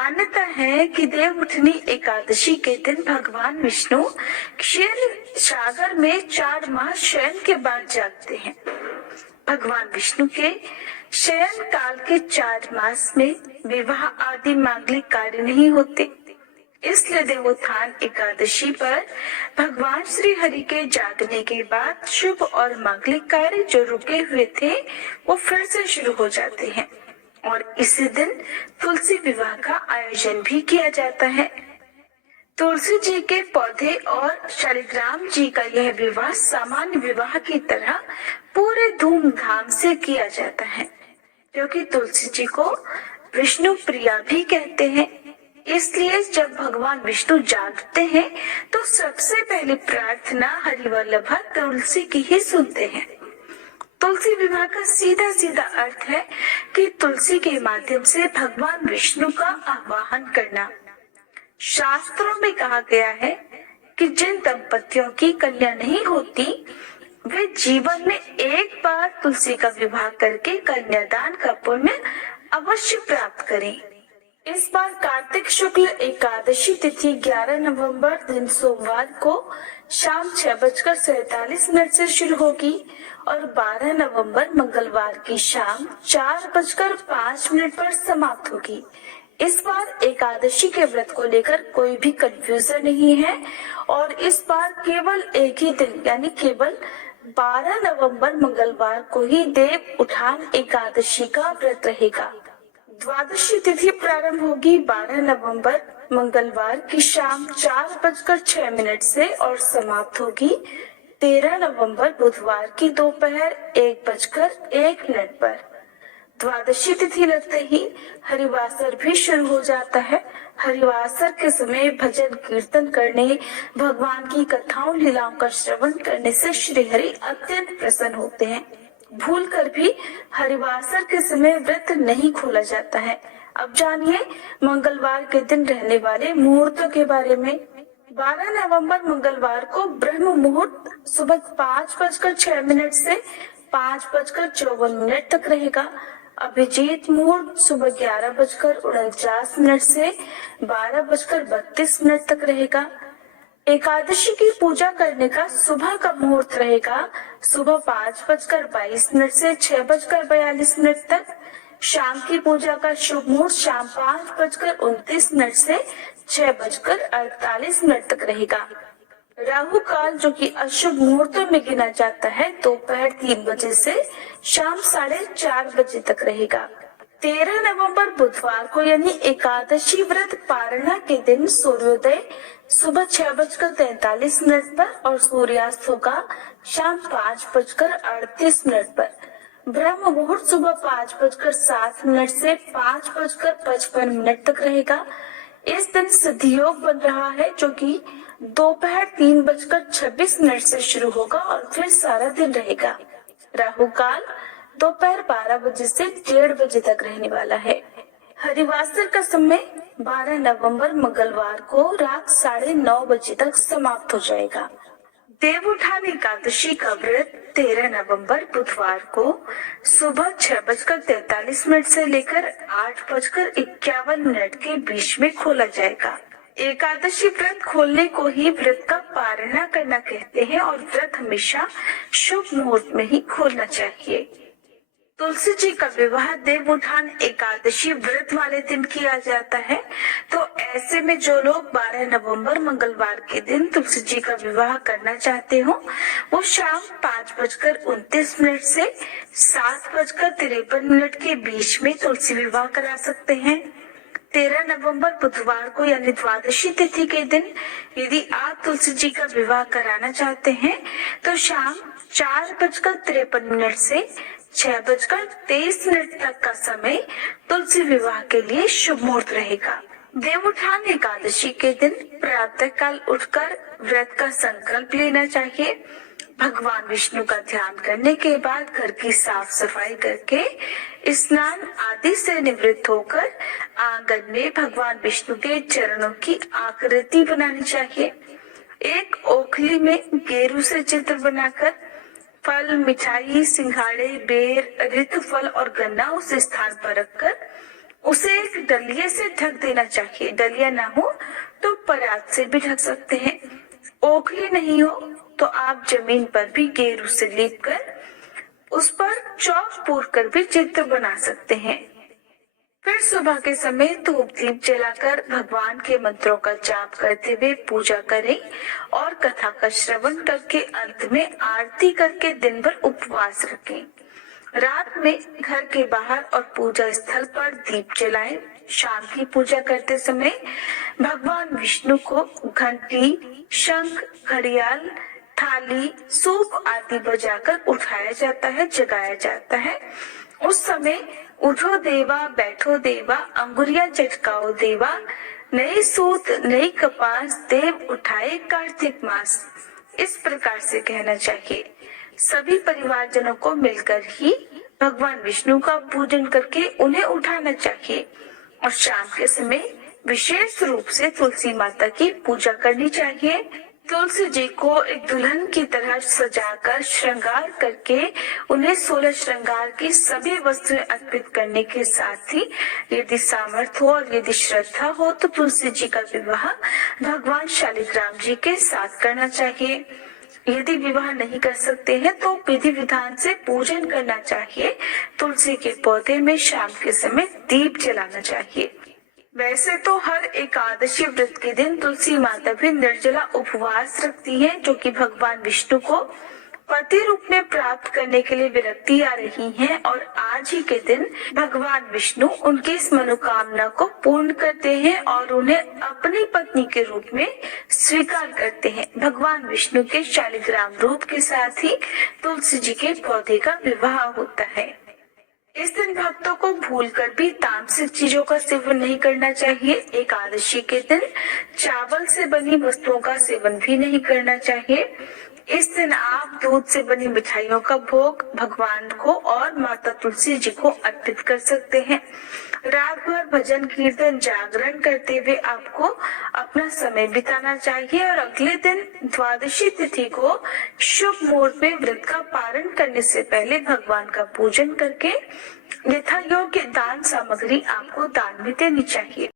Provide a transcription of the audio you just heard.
मान्यता है कि देवउठनी एकादशी के दिन भगवान विष्णु क्षीर सागर में 4 माह शयन के बाद जागते हैं। भगवान विष्णु के शयन काल के 4 मास में विवाह आदि मांगलिक कार्य नहीं होते, इसलिए देवोत्थान एकादशी पर भगवान श्री हरि के जागने के बाद शुभ और मांगलिक कार्य जो रुके हुए थे वो फिर से शुरू हो जाते हैं और इसी दिन तुलसी विवाह का आयोजन भी किया जाता है। तुलसी जी के पौधे और शालिग्राम जी का यह विवाह सामान्य विवाह की तरह पूरे धूमधाम से किया जाता है, क्योंकि तुलसी जी को विष्णु प्रिया भी कहते हैं। इसलिए जब भगवान विष्णु जागते हैं तो सबसे पहले प्रार्थना हरिवल्लभा तुलसी की ही सुनते हैं। तुलसी विवाह का सीधा सीधा अर्थ है कि तुलसी के माध्यम से भगवान विष्णु का आवाहन करना। शास्त्रों में कहा गया है कि जिन दंपतियों की कन्या नहीं होती वे जीवन में एक बार तुलसी का विवाह करके कन्यादान का पुण्य अवश्य प्राप्त करें। इस बार कार्तिक शुक्ल एकादशी तिथि 11 नवंबर दिन सोमवार को शाम 6:47 से शुरू होगी और 12 नवंबर मंगलवार की शाम 4:05 पर समाप्त होगी। इस बार एकादशी के व्रत को लेकर कोई भी कंफ्यूजन नहीं है और इस बार केवल एक ही दिन यानी केवल 12 नवंबर मंगलवार को ही देव उठान एकादशी का व्रत रहेगा। द्वादशी तिथि प्रारंभ होगी 12 नवंबर मंगलवार की शाम 4:06 से और समाप्त होगी 13 नवंबर बुधवार की दोपहर 1:01 पर। द्वादशी तिथि लगते ही हरिवासर भी शुरू हो जाता है। हरिवासर के समय भजन कीर्तन करने, भगवान की कथाओं लीलाओं का श्रवण करने से श्री हरि अत्यंत प्रसन्न होते हैं। भूलकर भी हरिवासर के समय व्रत नहीं खोला जाता है। अब जानिए मंगलवार के दिन रहने वाले मुहूर्तों के बारे में। 12 नवंबर मंगलवार को ब्रह्म मुहूर्त सुबह 5:06 से 5:54 तक रहेगा। अभिजीत मुहूर्त सुबह 11:49 से 12:32 तक रहेगा। एकादशी की पूजा करने का सुबह का मुहूर्त रहेगा सुबह 5:22 से 6:42 तक। शाम की पूजा का शुभ मुहूर्त शाम 5:29 से 6:48 तक रहेगा। राहु काल जो कि अशुभ मुहूर्तों में गिना जाता है दोपहर 3 बजे से शाम 4:30 बजे तक रहेगा। 13 नवंबर बुधवार को यानी एकादशी व्रत पारणा के दिन सूर्योदय सुबह 6:43 पर और सूर्यास्त होगा शाम 5:38 पर। ब्रह्म मुहूर्त सुबह 5:07 से 5:55 तक रहेगा। इस दिन सिद्धि योग बन रहा है जो कि दोपहर 3:26 से शुरू होगा और फिर सारा दिन रहेगा। राहु काल दोपहर 12 बजे से 1:30 बजे तक रहने वाला है। हरिवासर का समय 12 नवंबर मंगलवार को रात 9:30 बजे तक समाप्त हो जाएगा। देवउठान एकादशी का व्रत 13 नवंबर बुधवार को सुबह 6:43 से लेकर 8:51 के बीच में खोला जाएगा। एकादशी व्रत खोलने को ही व्रत का पारणा करना कहते हैं और व्रत हमेशा शुभ मुहूर्त में ही खोलना चाहिए। तुलसी जी का विवाह देवउठान एकादशी व्रत वाले दिन किया जाता है, तो ऐसे में जो लोग 12 नवंबर मंगलवार के दिन तुलसी जी का विवाह करना चाहते हो वो शाम 5:29 से 7:53 के बीच में तुलसी विवाह करा सकते हैं। 13 नवंबर बुधवार को यानी द्वादशी तिथि के दिन यदि आप तुलसी जी का विवाह कराना चाहते हैं तो शाम 4:53 से 6:23 तक का समय तुलसी विवाह के लिए शुभ मुहूर्त रहेगा। देवउठान एकादशी के दिन प्रातः काल उठकर व्रत का संकल्प लेना चाहिए। भगवान विष्णु का ध्यान करने के बाद घर की साफ सफाई करके स्नान आदि से निवृत्त होकर आंगन में भगवान विष्णु के चरणों की आकृति बनानी चाहिए। एक ओखली में गेरू से चित्र बनाकर फल, मिठाई, सिंघाड़े, बेर, ऋतु फल और गन्ना उस स्थान पर रखकर उसे एक डलिये से ढक देना चाहिए। डलिया ना हो तो परात से भी ढक सकते हैं। ओखली नहीं हो तो आप जमीन पर भी गेरू से लीप कर उस पर चौक पूर कर भी चित्र बना सकते हैं। फिर सुबह के समय धूप दीप जलाकर भगवान के मंत्रों का जाप करते हुए पूजा करें और कथा का श्रवण करके अंत में आरती करके दिन भर उपवास रखें। रात में घर के बाहर और पूजा स्थल पर दीप जलाएं। शाम की पूजा करते समय भगवान विष्णु को घंटी, शंख, घड़ियाल, थाली, सूप आदि बजाकर उठाया जाता है, जगाया जाता है। उस समय उठो देवा, बैठो देवा, अंगुरिया चटकाओ देवा, नई सूत नई कपास, देव उठाए कार्तिक मास, इस प्रकार से कहना चाहिए। सभी परिवारजनों को मिलकर ही भगवान विष्णु का पूजन करके उन्हें उठाना चाहिए और शाम के समय विशेष रूप से तुलसी माता की पूजा करनी चाहिए। तुलसी जी को एक दुल्हन की तरह सजाकर श्रृंगार करके उन्हें 16 श्रृंगार की सभी वस्तुएं अर्पित करने के साथ ही यदि सामर्थ्य हो और यदि श्रद्धा हो तो तुलसी जी का विवाह भगवान शालिग्राम जी के साथ करना चाहिए। यदि विवाह नहीं कर सकते हैं तो विधि विधान से पूजन करना चाहिए। तुलसी के पौधे में शाम के समय दीप जलाना चाहिए। वैसे तो हर एकादशी व्रत के दिन तुलसी माता भी निर्जला उपवास रखती है, जो कि भगवान विष्णु को पति रूप में प्राप्त करने के लिए विरक्ति आ रही हैं और आज ही के दिन भगवान विष्णु उनकी इस मनोकामना को पूर्ण करते हैं और उन्हें अपनी पत्नी के रूप में स्वीकार करते हैं। भगवान विष्णु के शालिग्राम रूप के साथ ही तुलसी जी के पौधे का विवाह होता है। इस दिन भक्तों को भूलकर भी तामसिक चीजों का सेवन नहीं करना चाहिए। एकादशी के दिन चावल से बनी वस्तुओं का सेवन भी नहीं करना चाहिए। इस दिन आप दूध से बनी मिठाइयों का भोग भगवान को और माता तुलसी जी को अर्पित कर सकते हैं। रात भर भजन कीर्तन जागरण करते हुए आपको अपना समय बिताना चाहिए और अगले दिन द्वादशी तिथि को शुभ मुहूर्त में व्रत का पारण करने से पहले भगवान का पूजन करके यथा योग्य दान सामग्री आपको दान में देनी चाहिए।